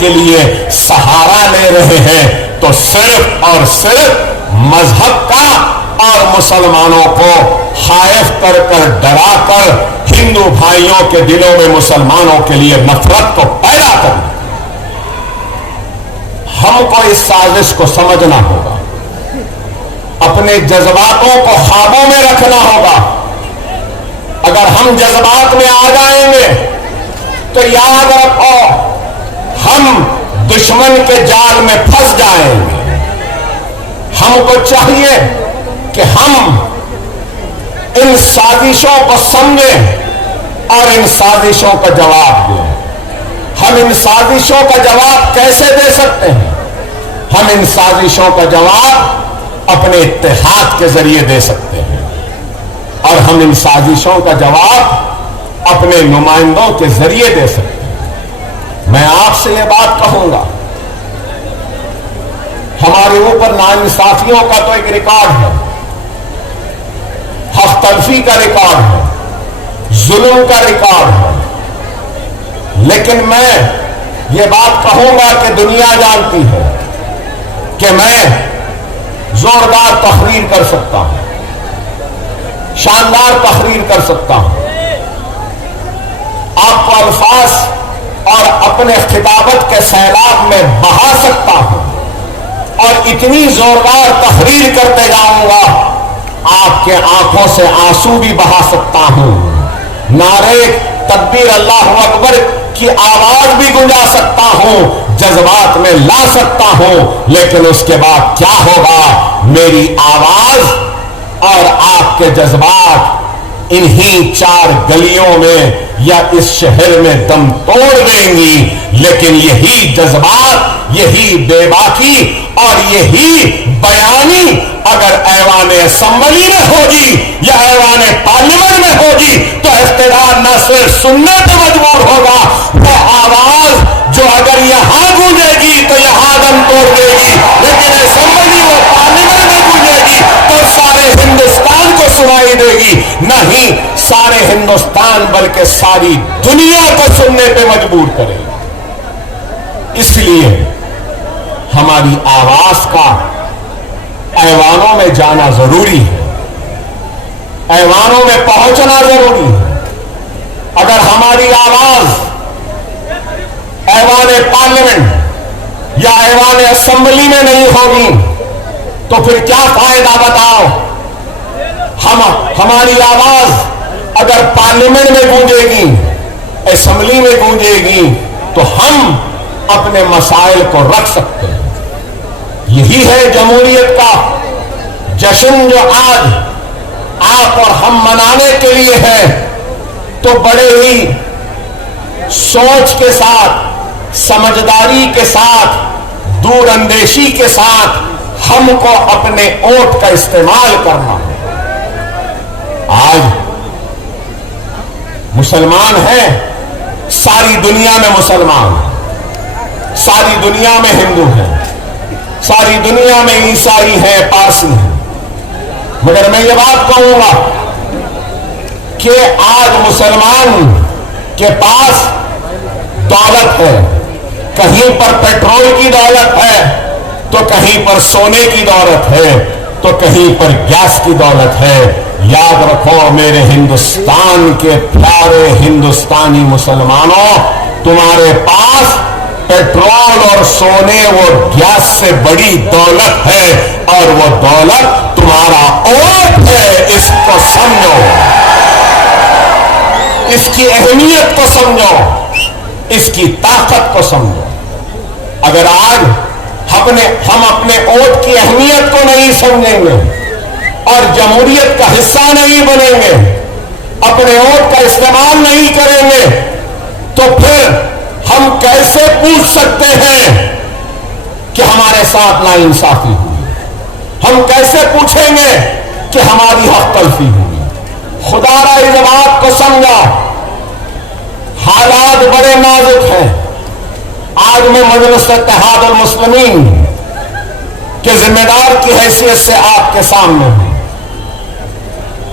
کے لیے سہارا لے رہے ہیں تو صرف اور صرف مذہب کا اور مسلمانوں کو خائف کر کر ڈرا کر ہندو بھائیوں کے دلوں میں مسلمانوں کے لیے نفرت کو پیدا کرنا. ہم کو اس سازش کو سمجھنا ہوگا, اپنے جذباتوں کو قابو میں رکھنا ہوگا. اگر ہم جذبات میں آ جائیں گے تو یاد رکھو ہم دشمن کے جال میں پھنس جائیں گے. ہم کو چاہیے کہ ہم ان سازشوں کو سمجھیں اور ان سازشوں کا جواب دیں. ہم ان سازشوں کا جواب کیسے دے سکتے ہیں؟ ہم ان سازشوں کا جواب اپنے اتحاد کے ذریعے دے سکتے ہیں, اور ہم ان سازشوں کا جواب اپنے نمائندوں کے ذریعے دے سکتے ہیں. میں آپ سے یہ بات کہوں گا, ہمارے اوپر ناانصافیوں کا تو ایک ریکارڈ ہے, حق تلفی کا ریکارڈ ہے, ظلم کا ریکارڈ ہے, لیکن میں یہ بات کہوں گا کہ دنیا جانتی ہے کہ میں زوردار تقریر کر سکتا ہوں, شاندار تقریر کر سکتا ہوں, آپ کو الفاظ اور اپنے خطابت کے سیلاب میں بہا سکتا ہوں, اور اتنی زوردار تقریر کرتے جاؤں گا آپ کے آنکھوں سے آنسو بھی بہا سکتا ہوں, نعرے تکبیر اللہ اکبر کی آواز بھی گنجا سکتا ہوں, جذبات میں لا سکتا ہوں, لیکن اس کے بعد کیا ہوگا؟ میری آواز اور آپ کے جذبات انہی 4 گلیوں میں یا اس شہر میں دم توڑ دیں گی, لیکن یہی جذبات, یہی بے باکی اور یہی بیانی اگر ایوان اسمبلی میں ہوگی یا ایوان پارلیمنٹ میں ہوگی تو اقتدار نہ صرف سننے پہ مجبور ہوگا, وہ آواز جو اگر یہاں گونجے گی تو یہاں دم توڑ دے گی, لیکن اسمبلی و پارلیمنٹ میں گونجے گی تو سارے ہندوستان کو سنائی دے گی. نہیں سارے ہندوستان بلکہ ساری دنیا کو سننے پہ مجبور کرے گی. اس لیے ہماری آواز کا ایوانوں میں جانا ضروری ہے, ایوانوں میں پہنچنا ضروری ہے. اگر ہماری آواز ایوان پارلیمنٹ یا ایوان اسمبلی میں نہیں ہوگی تو پھر کیا فائدہ بتاؤ؟ ہماری آواز اگر پارلیمنٹ میں گونجے گی, اسمبلی میں گونجے گی تو ہم اپنے مسائل کو رکھ سکتے ہیں. یہی ہے جمہوریت کا جشن جو آج آپ اور ہم منانے کے لیے ہے. تو بڑے ہی سوچ کے ساتھ, سمجھداری کے ساتھ, دور اندیشی کے ساتھ ہم کو اپنے ووٹ کا استعمال کرنا ہے. آج مسلمان ہیں, ساری دنیا میں مسلمان ہیں, ساری دنیا میں ہندو ہیں, ساری دنیا میں عیسائی ہیں, پارسی ہیں, مگر میں یہ بات کہوں گا کہ آج مسلمان کے پاس دولت ہے, کہیں پر پیٹرول کی دولت ہے تو کہیں پر سونے کی دولت ہے تو کہیں پر گیس کی دولت ہے. یاد رکھو میرے ہندوستان کے پیارے ہندوستانی مسلمانوں, تمہارے پاس پیٹرول اور سونے و گیس سے بڑی دولت ہے, اور وہ دولت تمہارا ووٹ ہے. اس کو سمجھو, اس کی اہمیت کو سمجھو, اس کی طاقت کو سمجھو. اگر آج ہم اپنے ووٹ کی اہمیت کو نہیں سمجھیں گے اور جمہوریت کا حصہ نہیں بنیں گے, اپنے ووٹ کا استعمال نہیں کریں گے, تو پھر ہم کیسے پوچھ سکتے ہیں کہ ہمارے ساتھ ناانصافی ہوئی؟ ہم کیسے پوچھیں گے کہ ہماری حق تلفی ہوئی؟ خدا را اس بات کو سمجھا, حالات بڑے نازک ہیں. آج میں مجلس اتحاد المسلمین کے ذمہ دار کی حیثیت سے آپ کے سامنے ہوں,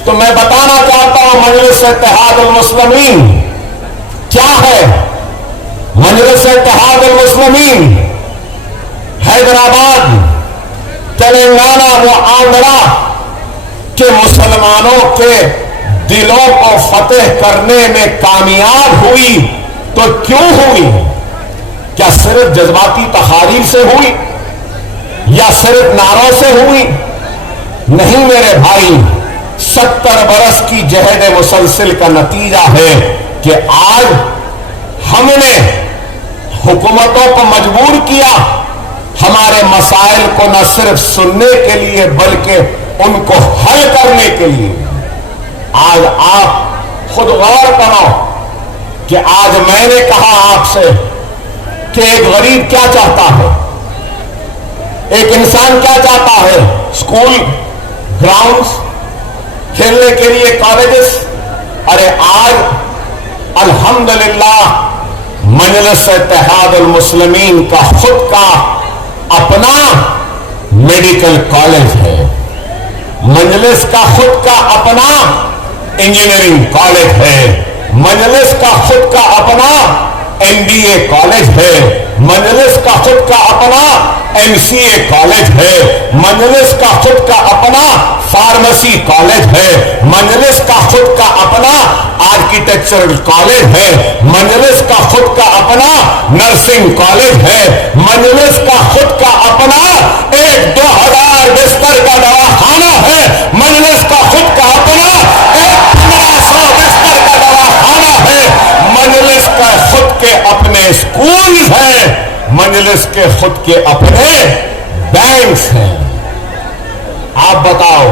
تو میں بتانا چاہتا ہوں مجلس اتحاد المسلمین کیا ہے. مجلس اتحاد المسلمین حیدرآباد، تلنگانہ و آندھرا کے مسلمانوں کے دلوں کو فتح کرنے میں کامیاب ہوئی تو کیوں ہوئی؟ کیا صرف جذباتی تحاریر سے ہوئی یا صرف نعروں سے ہوئی؟ نہیں میرے بھائی، 70 برس کی جہد مسلسل کا نتیجہ ہے کہ آج ہم نے حکومتوں کو مجبور کیا ہمارے مسائل کو نہ صرف سننے کے لیے بلکہ ان کو حل کرنے کے لیے۔ آج آپ خود غور کرو کہ آج میں نے کہا آپ سے کہ ایک غریب کیا چاہتا ہے، ایک انسان کیا چاہتا ہے؟ اسکول، گراؤنڈز، کھیلنے کے لیے کالجز۔ ارے آج الحمدللہ مجلس اتحاد المسلمین کا خود کا اپنا میڈیکل کالج ہے، مجلس کا خود کا اپنا انجینئرنگ کالج ہے، مجلس کا خود کا اپنا MBA کالج ہے، مجلس کا خود کا اپنا MCA کالج ہے، مجلس کا خود کا اپنا فارمیسی کالج ہے، مجلس کا خود کا اپنا آرکیٹیکچرل کالج ہے، مجلس کا خود کا اپنا نرسنگ کالج ہے، مجلس کا خود کا اپنا 2000 بستر کا دواخانہ ہے، مجلس کا خود کا اپنا 1500 بستر کا دواخانہ ہے، مجلس کا خود کے اپنے اسکولز ہیں، مجلس کے خود کے اپنے بینکس ہیں۔ آپ بتاؤ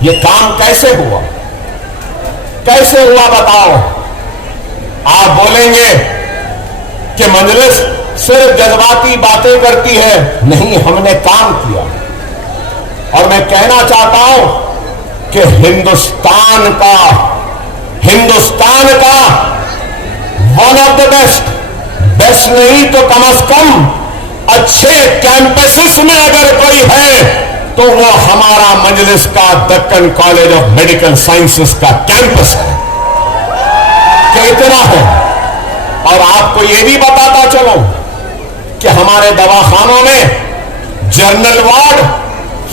یہ کام کیسے ہوا؟ کیسے ہوا بتاؤ؟ آپ بولیں گے کہ مجلس صرف جذباتی باتیں کرتی ہے۔ نہیں، ہم نے کام کیا، اور میں کہنا چاہتا ہوں کہ ہندوستان کا ون آف دا بیسٹ نہیں تو کم از کم اچھے کیمپسز میں اگر کوئی ہے تو وہ ہمارا مجلس کا Deccan college of medical sciences کا کیمپس ہے کہ اتنا ہے۔ اور آپ کو یہ بھی بتاتا چلو کہ ہمارے دواخانوں میں جنرل وارڈ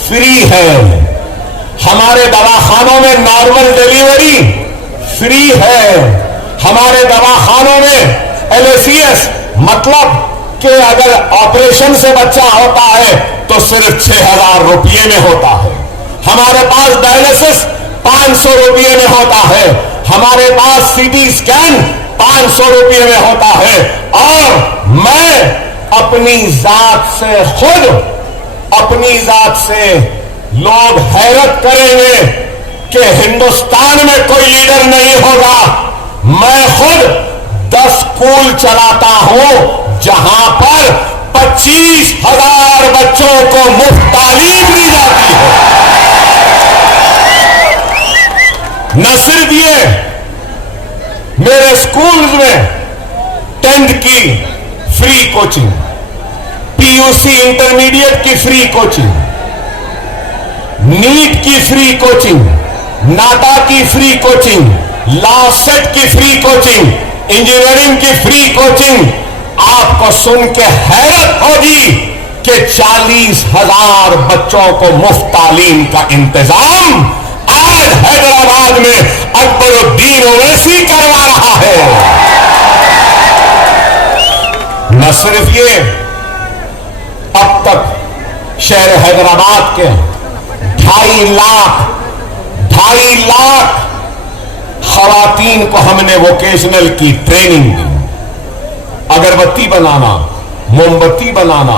فری ہے، ہمارے دواخانوں میں نارمل ڈیلیوری فری ہے، ہمارے دواخانوں میں LACS مطلب کہ اگر آپریشن سے بچہ ہوتا ہے تو صرف 6000 روپیے میں ہوتا ہے، ہمارے پاس ڈائلسس 500 روپیے میں ہوتا ہے، ہمارے پاس CT اسکین 500 روپیے میں ہوتا ہے۔ اور میں اپنی ذات سے لوگ حیرت کریں گے کہ ہندوستان میں کوئی لیڈر نہیں ہوگا، میں خود 10 اسکول چلاتا ہوں جہاں پر 25,000 بچوں کو مفت تعلیم دی جاتی ہے۔ نہ صرف یہ، میرے اسکولز میں 10th کی فری کوچنگ، PUC انٹرمیڈیٹ کی فری کوچنگ، نیٹ کی فری کوچنگ، ناٹا کی فری کوچنگ، لاسٹ کی فری کوچنگ، انجینئرنگ کی فری کوچنگ۔ آپ کو سن کے حیرت ہوگی کہ 40,000 بچوں کو مفت تعلیم کا انتظام آج حیدرآباد میں اکبر الدین اویسی کروا رہا ہے۔ نہ صرف یہ، اب تک شہر حیدرآباد کے 2.5 لاکھ خواتین کو ہم نے ووکیشنل کی ٹریننگ دی۔ اگربتی بنانا، موم بتی بنانا،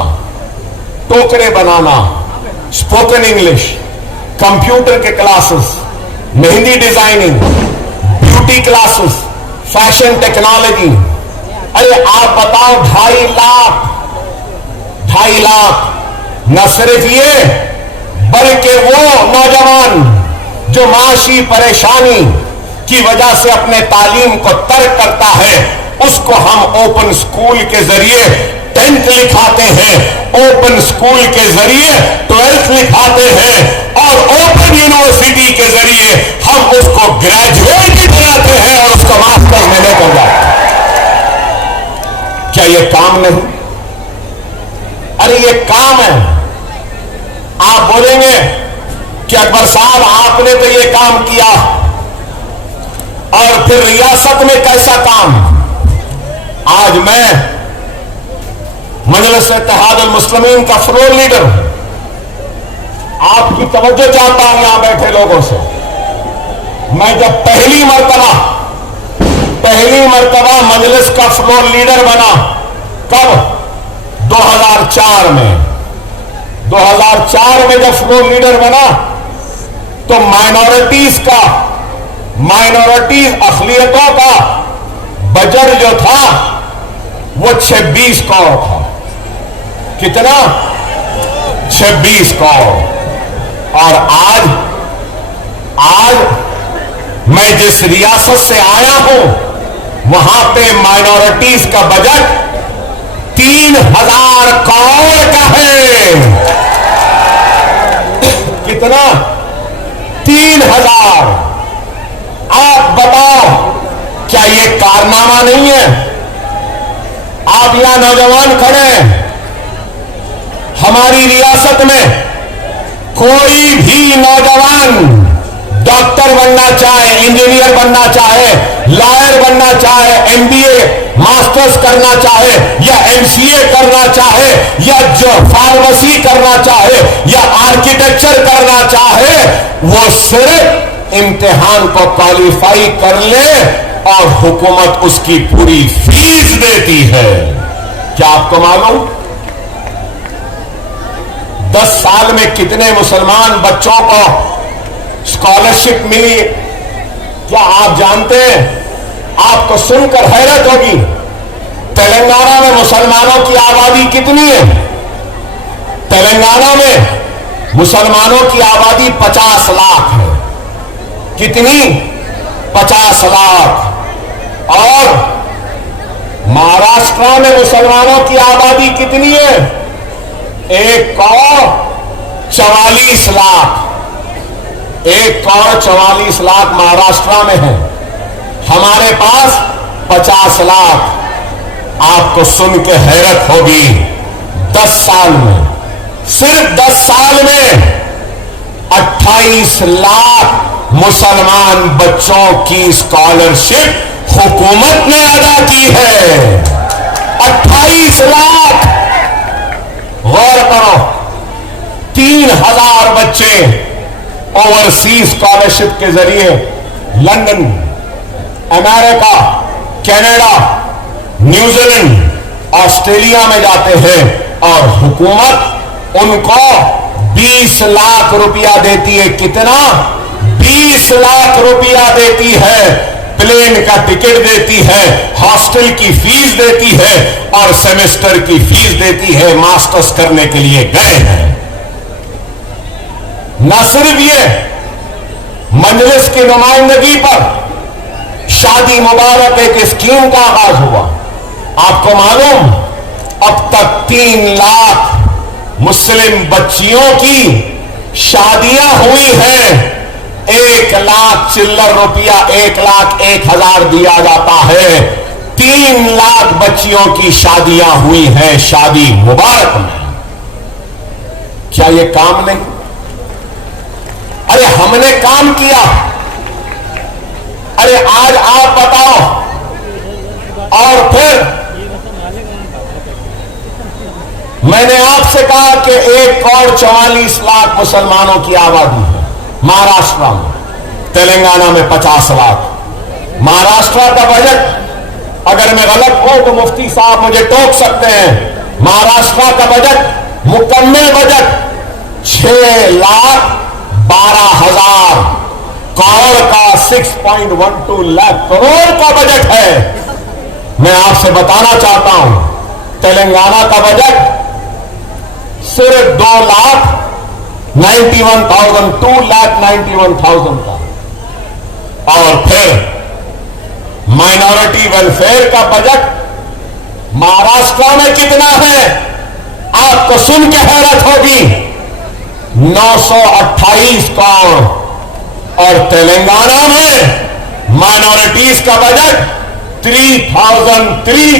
ٹوکرے بنانا، اسپوکن انگلش، کمپیوٹر کے classes, mehndi designing, beauty classes, fashion technology. ارے آپ بتاؤ 2.5 لاکھ نہ صرف یہ بلکہ وہ نوجوان جو معاشی پریشانی کی وجہ سے اپنے تعلیم کو ترک کرتا ہے، اس کو ہم اوپن اسکول کے ذریعے 10th لکھاتے ہیں، اوپن اسکول کے ذریعے 12th لکھاتے ہیں، اور اوپن یونیورسٹی کے ذریعے ہم اس کو گریجویٹ بھی بناتے ہیں اور اس کو ماسٹر میں لے کر جاتے ہیں۔ کیا یہ کام نہیں؟ ارے یہ کام ہے. آپ بولیں گے کہ اکبر صاحب آپ نے تو یہ کام کیا اور پھر ریاست میں کیسا کام؟ آج میں مجلس اتحاد المسلمین کا فلور لیڈر ہوں. آپ کی توجہ چاہتا ہوں یہاں بیٹھے لوگوں سے. میں جب پہلی مرتبہ مجلس کا فلور لیڈر بنا، کب؟ 2004 میں. 2004 میں جب فلور لیڈر بنا تو مائنورٹیز اقلیتوں کا بجٹ جو تھا وہ 26 کروڑ تھا. کتنا؟ 26 کروڑ. اور آج میں جس ریاست سے آیا ہوں وہاں پہ مائنورٹیز کا بجٹ 3000 کروڑ کا ہے. کتنا؟ 3000. آپ بتاؤ کیا یہ کارنامہ نہیں ہے؟ آپ یہاں نوجوان کھڑے ہیں. ہماری ریاست میں کوئی بھی نوجوان ڈاکٹر بننا چاہے، انجینئر بننا چاہے، لائر بننا چاہے، MBA ماسٹرز کرنا چاہے یا MCA کرنا چاہے یا جو فارمیسی کرنا چاہے یا آرکیٹیکچر کرنا چاہے، وہ صرف امتحان کو کوالیفائی کر لے اور حکومت اس کی پوری فیس دیتی ہے. کیا آپ کو معلوم 10 سال میں کتنے مسلمان بچوں کو اسکالرشپ ملی؟ کیا آپ جانتے ہیں؟ آپ کو سن کر حیرت ہوگی. تلنگانہ میں مسلمانوں کی آبادی کتنی ہے؟ تلنگانہ میں مسلمانوں کی آبادی 50 لاکھ ہے. کتنی؟ 50 لاکھ. اور مہاراشٹر میں مسلمانوں کی آبادی کتنی ہے؟ 1,44 لاکھ. 1,44 لاکھ مہاراشٹر میں ہے. ہمارے پاس 50 لاکھ. آپ کو سن کے حیرت ہوگی 10 سال میں، صرف 10 سال میں 28 لاکھ مسلمان بچوں کی اسکالرشپ حکومت نے ادا کی ہے. 28 لاکھ. غور کرو، 3000 بچے اوورسیز اسکالرشپ کے ذریعے لندن، امریکہ، کینیڈا، نیوزی لینڈ، آسٹریلیا میں جاتے ہیں اور حکومت ان کو 20 لاکھ روپیہ دیتی ہے. کتنا؟ 20 لاکھ روپیہ دیتی ہے. پلین کا ٹکٹ دیتی ہے، ہاسٹل کی فیس دیتی ہے اور سیمسٹر کی فیس دیتی ہے. ماسٹرز کرنے کے لیے گئے ہیں. نہ صرف یہ، مجلس کی نمائندگی پر شادی مبارک ایک اسکیم کا آغاز ہوا. آپ کو معلوم اب تک 3 لاکھ مسلم بچیوں کی شادیاں ہوئی ہیں. 1 لاکھ چلر روپیہ، 1,01,000 دیا جاتا ہے. 3 لاکھ بچیوں کی شادیاں ہوئی ہیں شادی مبارک میں. کیا یہ کام نہیں؟ ارے ہم نے کام کیا. ارے آج آپ بتاؤ. اور پھر میں نے آپ سے کہا کہ 1,44 لاکھ مسلمانوں کی آبادی ہے مہاراشٹر میں. تلنگانہ میں 50 لاکھ. مہاراشٹر کا بجٹ، اگر میں غلط ہوں تو مفتی صاحب مجھے ٹوک سکتے ہیں، مہاراشٹر کا بجٹ، مکمل بجٹ 6,12,000 کروڑ کا 6.12 لاکھ کروڑ کا بجٹ ہے. میں آپ سے بتانا چاہتا ہوں تلنگانہ کا بجٹ صرف 2,91,000 کا. اور پھر مائنورٹی ویلفیئر کا بجٹ مہاراشٹر میں کتنا ہے؟ آپ کو سن کے حیرت ہوگی، 928 کروڑ. اور تلنگانہ میں مائنورٹیز کا بجٹ 3,003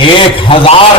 1,000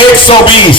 120,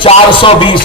420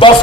10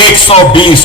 120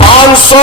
500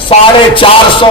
450